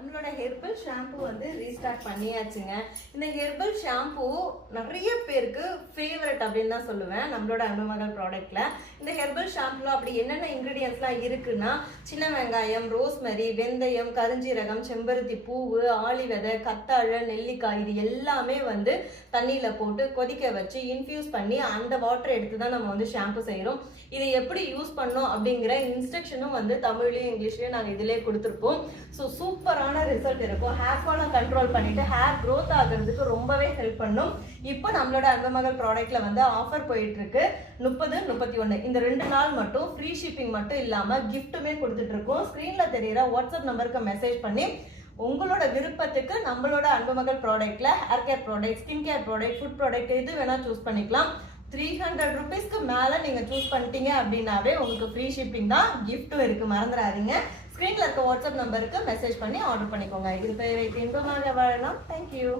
நம்மளோட herbal shampoo வந்து restart பண்ணியாச்சுங்க. இந்த ஹெர்பல் ஷாம்பு நிறைய பேருக்கு ஃபேவரட் அப்படின்னு தான் சொல்லுவேன் நம்மளோட அன்புமகள் ப்ராடக்ட்ல. இந்த ஹெர்பல் ஷாம்புல அப்படி என்னென்ன இன்க்ரீடியன்ஸ்லாம் இருக்குன்னா, சின்ன வெங்காயம், ரோஸ்மெரி, வெந்தயம், கருஞ்சீரகம், செம்பருத்தி பூவு, ஆளி விதை, கத்தாழை, நெல்லிக்காய் இது எல்லாமே வந்து தண்ணியில போட்டு கொதிக்க வச்சு இன்ஃபியூஸ் பண்ணி அந்த வாட்டரை எடுத்து தான் நம்ம வந்து ஷாம்பு செய்கிறோம். இதை எப்படி யூஸ் பண்ணோம் அப்படிங்கிற இன்ஸ்ட்ரக்ஷனும் வந்து தமிழ்லையும் இங்கிலீஷ்லையும் நாங்கள் இதிலே கொடுத்துருப்போம். ஸோ சூப்பரான ரிசல்ட் இருக்கும். ஹேர் ஃபாலை கண்ட்ரோல் பண்ணிட்டு ஹேர் க்ரோத் ஆகுறதுக்கு ரொம்பவே ஹெல்ப் பண்ணும். இப்போ நம்மளோட அன்புமகள் ப்ராடக்ட்ல வந்து ஆஃபர் போயிட்டு இருக்கு 30, 31 இந்த 2 நாள் மட்டும் ஃப்ரீ ஷிப்பிங் மட்டும் இல்லாம கிஃப்ட்டுமே கொடுத்துட்டு இருக்கோம். ஸ்கிரீன்ல தெரியுற வாட்ஸ்அப் நம்பருக்கு மெசேஜ் பண்ணி உங்களோட விருப்பத்துக்கு நம்மளோட அன்புமகள் ப்ராடக்ட்ல hair care product, skin care product, food product எது வேணா சூஸ் பண்ணிக்கலாம். 300 rupeesக்கு மேல நீங்க சூஸ் பண்ணிட்டீங்க அப்படின்னாவே உங்களுக்கு ஃப்ரீ ஷிப்பிங் தான், கிஃப்ட்டும் இருக்கு, மறந்துடாதீங்க. ஸ்கிரீன்ல இருக்க வாட்ஸ்அப் நம்பருக்கு மெசேஜ் பண்ணி ஆர்டர் பண்ணிக்கோங்க. இது பேர் இன்பமாக வாழலாம். தேங்க்யூ.